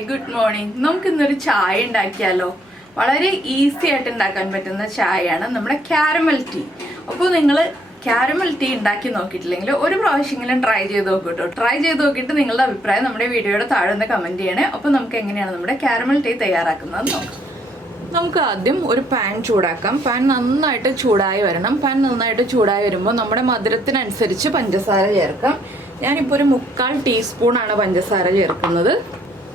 Hi good morning. നമുക്ക് ഇന്നൊരു ചായ ഉണ്ടാക്കിയാലോ? വളരെ ഈസി ആയിട്ട് ഉണ്ടാക്കാൻ പറ്റുന്ന ചായയാണ് നമ്മുടെ കാരമൽ ടീ. അപ്പോൾ നിങ്ങൾ കാരമൽ ടീ ഉണ്ടാക്കി നോക്കിയിട്ടില്ലെങ്കിൽ ഒരു പ്രാവശ്യമെങ്കിലും ട്രൈ ചെയ്ത് നോക്കൂട്ടോ. ട്രൈ ചെയ്ത് നോക്കിയിട്ട് നിങ്ങളുടെ അഭിപ്രായം നമ്മുടെ വീഡിയോയുടെ താഴെ ഒന്ന് കമൻറ്റ് ചെയ്യണേ. അപ്പോൾ നമുക്ക് എങ്ങനെയാണ് നമ്മുടെ കാരമൽ ടീ തയ്യാറാക്കുന്നത് നോക്കാം. നമുക്ക് ആദ്യം ഒരു പാൻ ചൂടാക്കാം. പാൻ നന്നായിട്ട് ചൂടായി വരണം. പാൻ നന്നായിട്ട് ചൂടായി വരുമ്പോൾ നമ്മുടെ മധുരത്തിനനുസരിച്ച് പഞ്ചസാര ചേർക്കാം. ഞാനിപ്പോൾ ഒരു 3/4 ടീസ്പൂണാണ് പഞ്ചസാര ചേർക്കുന്നത്.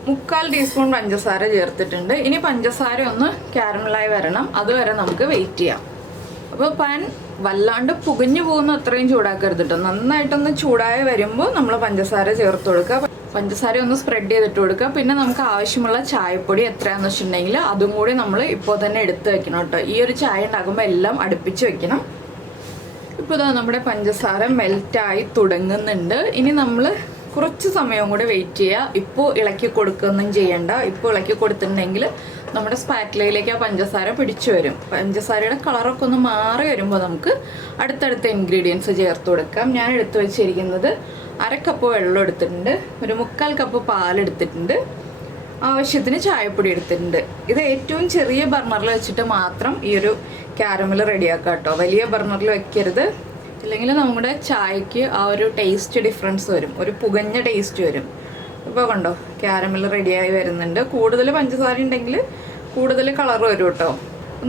3/4 ടീസ്പൂൺ പഞ്ചസാര ചേർത്തിട്ടുണ്ട്. ഇനി പഞ്ചസാര ഒന്ന് കാരമലായി വരണം, അതുവരെ നമുക്ക് വെയിറ്റ് ചെയ്യാം. അപ്പോൾ പാൻ വല്ലാണ്ട് പുകഞ്ഞു പോകുന്ന അത്രയും ചൂടാക്കരുത് കേട്ടോ. നന്നായിട്ടൊന്ന് ചൂടായി വരുമ്പോൾ നമ്മൾ പഞ്ചസാര ചേർത്ത് കൊടുക്കുക. പഞ്ചസാര ഒന്ന് സ്പ്രെഡ് ചെയ്തിട്ട് കൊടുക്കുക. പിന്നെ നമുക്ക് ആവശ്യമുള്ള ചായപ്പൊടി എത്രയാണെന്ന് വെച്ചിട്ടുണ്ടെങ്കിൽ അതും കൂടി നമ്മൾ ഇപ്പോൾ തന്നെ എടുത്ത് വെക്കണം കേട്ടോ. ഈ ഒരു ചായ ഉണ്ടാക്കുമ്പോൾ എല്ലാം അടുപ്പിച്ച് വെക്കണം. ഇപ്പോൾ ഇതാ നമ്മുടെ പഞ്ചസാര മെൽറ്റായി തുടങ്ങുന്നുണ്ട്. ഇനി നമ്മൾ കുറച്ച് സമയം കൂടെ വെയിറ്റ് ചെയ്യുക. ഇപ്പോൾ ഇളക്കി കൊടുക്കുകയൊന്നും ചെയ്യണ്ട. ഇപ്പോൾ ഇളക്കി കൊടുത്തിട്ടുണ്ടെങ്കിൽ നമ്മുടെ സ്പാറ്റിലയിലേക്ക് ആ പഞ്ചസാര പിടിച്ചു വരും. പഞ്ചസാരയുടെ കളറൊക്കെ ഒന്ന് മാറി വരുമ്പോൾ നമുക്ക് അടുത്തടുത്ത ഇൻഗ്രീഡിയൻസ് ചേർത്ത് കൊടുക്കാം. ഞാൻ എടുത്തു വെച്ചിരിക്കുന്നത് 1/2 കപ്പ് വെള്ളം എടുത്തിട്ടുണ്ട്, ഒരു 3/4 കപ്പ് പാലെടുത്തിട്ടുണ്ട്, ആവശ്യത്തിന് ചായപ്പൊടി എടുത്തിട്ടുണ്ട്. ഇത് ഏറ്റവും ചെറിയ ബർണറിൽ വെച്ചിട്ട് മാത്രം ഈ ഒരു കാരമൽ റെഡിയാക്കാം കേട്ടോ. വലിയ ബർണറിൽ വെക്കരുത്, ഇല്ലെങ്കിൽ നമ്മുടെ ചായക്ക് ആ ഒരു ടേസ്റ്റ് ഡിഫറൻസ് വരും, ഒരു പുകഞ്ഞ ടേസ്റ്റ് വരും. ഇപ്പോൾ കണ്ടോ കാരമൽ റെഡിയായി വരുന്നുണ്ട്. കൂടുതൽ പഞ്ചസാര ഉണ്ടെങ്കിൽ കൂടുതൽ കളർ വരും കേട്ടോ.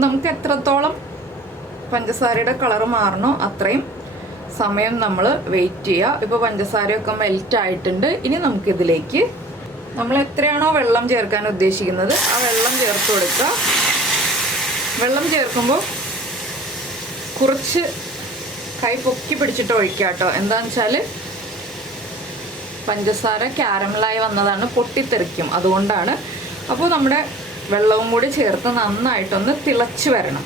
നമുക്ക് എത്രത്തോളം പഞ്ചസാരയുടെ കളർ മാറണോ അത്രയും സമയം നമ്മൾ വെയിറ്റ് ചെയ്യുക. ഇപ്പോൾ പഞ്ചസാരയൊക്കെ മെൽറ്റ് ആയിട്ടുണ്ട്. ഇനി നമുക്കിതിലേക്ക് നമ്മൾ എത്രയാണോ വെള്ളം ചേർക്കാൻ ഉദ്ദേശിക്കുന്നത് ആ വെള്ളം ചേർത്ത് കൊടുക്കുക. വെള്ളം ചേർക്കുമ്പോൾ കുറച്ച് കൈ പൊക്കി പിടിച്ചിട്ട് ഒഴിക്കുക കേട്ടോ. എന്താണെന്ന് വെച്ചാൽ പഞ്ചസാര കാരമലായി വന്നതാണ്, പൊട്ടിത്തെറിക്കും, അതുകൊണ്ടാണ്. അപ്പോൾ നമ്മുടെ വെള്ളവും കൂടി ചേർത്ത് നന്നായിട്ടൊന്ന് തിളച്ച് വരണം.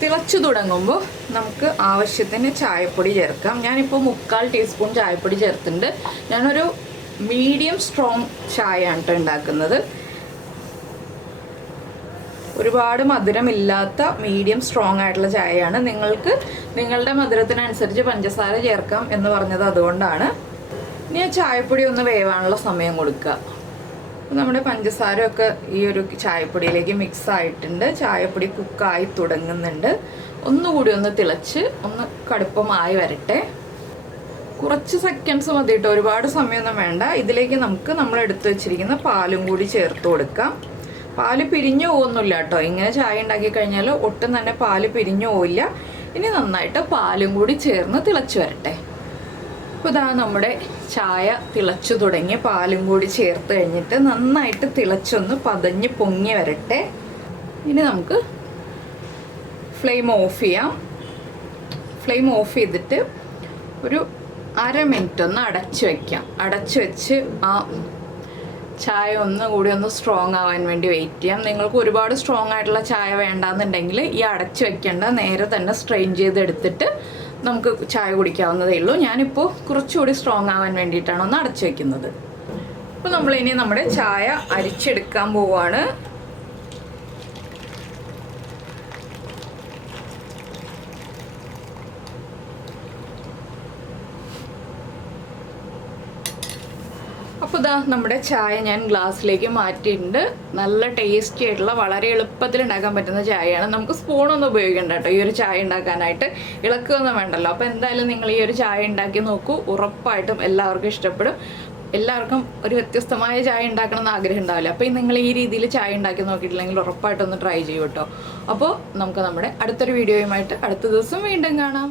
തിളച്ചു തുടങ്ങുമ്പോൾ നമുക്ക് ആവശ്യത്തിന് ചായപ്പൊടി ചേർക്കാം. ഞാനിപ്പോൾ 3/4 ടീസ്പൂൺ ചായപ്പൊടി ചേർത്തിട്ടുണ്ട്. ഞാനൊരു മീഡിയം സ്ട്രോങ് ചായയാണ് കേട്ടോ ഉണ്ടാക്കുന്നത്. ഒരുപാട് മധുരമില്ലാത്ത മീഡിയം സ്ട്രോങ് ആയിട്ടുള്ള ചായയാണ്. നിങ്ങൾക്ക് നിങ്ങളുടെ മധുരത്തിനനുസരിച്ച് പഞ്ചസാര ചേർക്കാം എന്ന് പറഞ്ഞത് അതുകൊണ്ടാണ്. ഇനി ആ ചായപ്പൊടി ഒന്ന് വേവാനുള്ള സമയം കൊടുക്കുക. നമ്മുടെ പഞ്ചസാരയൊക്കെ ഈ ഒരു ചായപ്പൊടിയിലേക്ക് മിക്സ് ആയിട്ടുണ്ട്. ചായപ്പൊടി കുക്കായി തുടങ്ങുന്നുണ്ട്. ഒന്നുകൂടി ഒന്ന് തിളച്ച് ഒന്ന് കടുപ്പമായി വരട്ടെ. കുറച്ച് സെക്കൻഡ്സ് മതി കേട്ടോ, ഒരുപാട് സമയമൊന്നും വേണ്ട. ഇതിലേക്ക് നമുക്ക് നമ്മൾ എടുത്തു വെച്ചിരിക്കുന്ന പാലും കൂടി ചേർത്ത് കൊടുക്കാം. പാല് പിരിഞ്ഞു പോകുന്നില്ല കേട്ടോ. ഇങ്ങനെ ചായ ഉണ്ടാക്കി കഴിഞ്ഞാൽ ഒട്ടും തന്നെ പാല് പിരിഞ്ഞു പോവില്ല. ഇനി നന്നായിട്ട് പാലും കൂടി ചേർന്ന് തിളച്ച് വരട്ടെ. അപ്പോൾ ഇതാ നമ്മുടെ ചായ തിളച്ചു തുടങ്ങി. പാലും കൂടി ചേർത്ത് കഴിഞ്ഞിട്ട് നന്നായിട്ട് തിളച്ചൊന്ന് പതഞ്ഞ് പൊങ്ങി വരട്ടെ. ഇനി നമുക്ക് ഫ്ലെയിം ഓഫ് ചെയ്യാം. ഫ്ലെയിം ഓഫ് ചെയ്തിട്ട് ഒരു 1/2 മിനിറ്റ് ഒന്ന് അടച്ചു വയ്ക്കാം. അടച്ചു വെച്ച് ആ ചായ ഒന്നുകൂടി ഒന്ന് സ്ട്രോങ് ആവാൻ വേണ്ടി വെയിറ്റ് ചെയ്യാം. നിങ്ങൾക്ക് ഒരുപാട് സ്ട്രോങ് ആയിട്ടുള്ള ചായ വേണ്ടാന്നുണ്ടെങ്കിൽ ഈ അടച്ചു വെക്കേണ്ട, നേരെ തന്നെ സ്ട്രെയിൻ ചെയ്തെടുത്തിട്ട് നമുക്ക് ചായ കുടിക്കാവുന്നതേ ഉള്ളൂ. ഞാനിപ്പോൾ കുറച്ചുകൂടി സ്ട്രോങ് ആവാൻ വേണ്ടിയിട്ടാണ് ഒന്ന് അടച്ചു വയ്ക്കുന്നത്. അപ്പോൾ നമ്മളിനി നമ്മുടെ ചായ അരിച്ചെടുക്കാൻ പോവുകയാണ്. അപ്പോൾ ഇതാ നമ്മുടെ ചായ ഞാൻ ഗ്ലാസ്സിലേക്ക് മാറ്റിയിട്ടുണ്ട്. നല്ല ടേസ്റ്റി ആയിട്ടുള്ള, വളരെ എളുപ്പത്തിൽ ഉണ്ടാക്കാൻ പറ്റുന്ന ചായയാണ്. നമുക്ക് സ്പൂണൊന്നും ഉപയോഗിക്കണ്ട കേട്ടോ ഈ ഒരു ചായ ഉണ്ടാക്കാനായിട്ട്. ഇളക്കുകയൊന്നും വേണ്ടല്ലോ. അപ്പോൾ എന്തായാലും നിങ്ങൾ ഈ ഒരു ചായ ഉണ്ടാക്കി നോക്കൂ. ഉറപ്പായിട്ടും എല്ലാവർക്കും ഇഷ്ടപ്പെടും. എല്ലാവർക്കും ഒരു വ്യത്യസ്തമായ ചായ ഉണ്ടാക്കണം എന്ന് ആഗ്രഹം ഉണ്ടാവില്ല. അപ്പോൾ നിങ്ങൾ ഈ രീതിയിൽ ചായ ഉണ്ടാക്കി നോക്കിയിട്ടില്ലെങ്കിൽ ഉറപ്പായിട്ടൊന്ന് ട്രൈ ചെയ്യൂ കേട്ടോ. അപ്പോൾ നമുക്ക് നമ്മുടെ അടുത്തൊരു വീഡിയോയുമായിട്ട് അടുത്ത ദിവസം വീണ്ടും കാണാം.